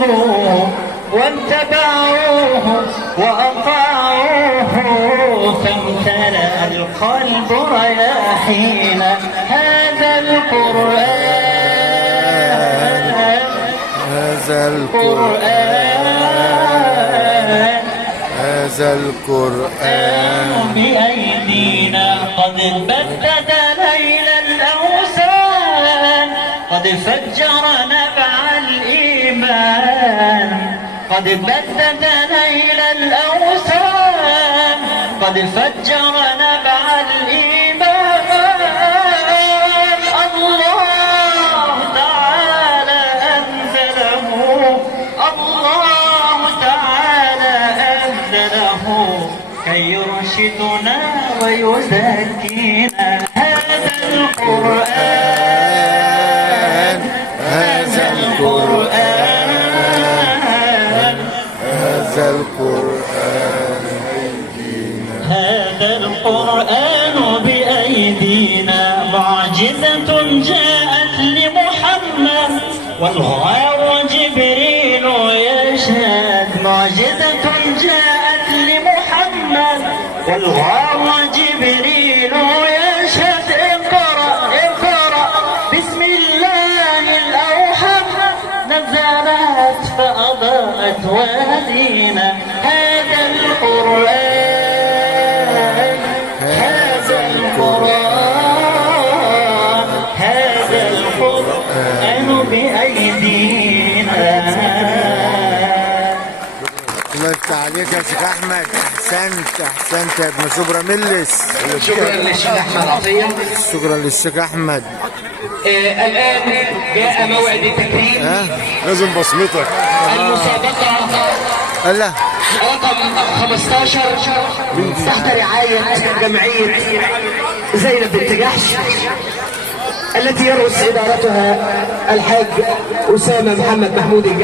آمنوا واتبعوه وأطاعوه فامتلأ القلب رياحين. هذا القرآن هذا القرآن هذا القرآن بأيدينا قد بدد ليل الأوثان، قد فجر نبع الإيمان، قد بدد ليل الأوثان، قد فجر نبع الإيمان. الله تعالى أنزله، الله تعالى أنزله كي يرشدنا ويزكينا. هذا القرآن هذا القرآن هذا القرآن هذا القرآن بأيدينا. معجزة جاءت لمحمد والغار جبريل يشهد. معجزة جاءت لمحمد والغار جبريل يشهد. اقرأ اقرأ بسم الله الأوحد، نزلت فأضاءت وادينا. هذا القرآن هذا القرآن هذا القرآن بأيدينا. الله يفتح عليك يا شيخ احمد. احسنت احسنت يا ابن شبرا ملس. شكرا للشيخ أحمد عطية. شكرا للشيخ احمد. الآن جاء موعد التكريم. لازم بصمتك. المسابقة الله رقم 15 تحت رعاية جمعية زينب بنت جحش التي يرأس إدارتها الحاج أسامة محمد محمود.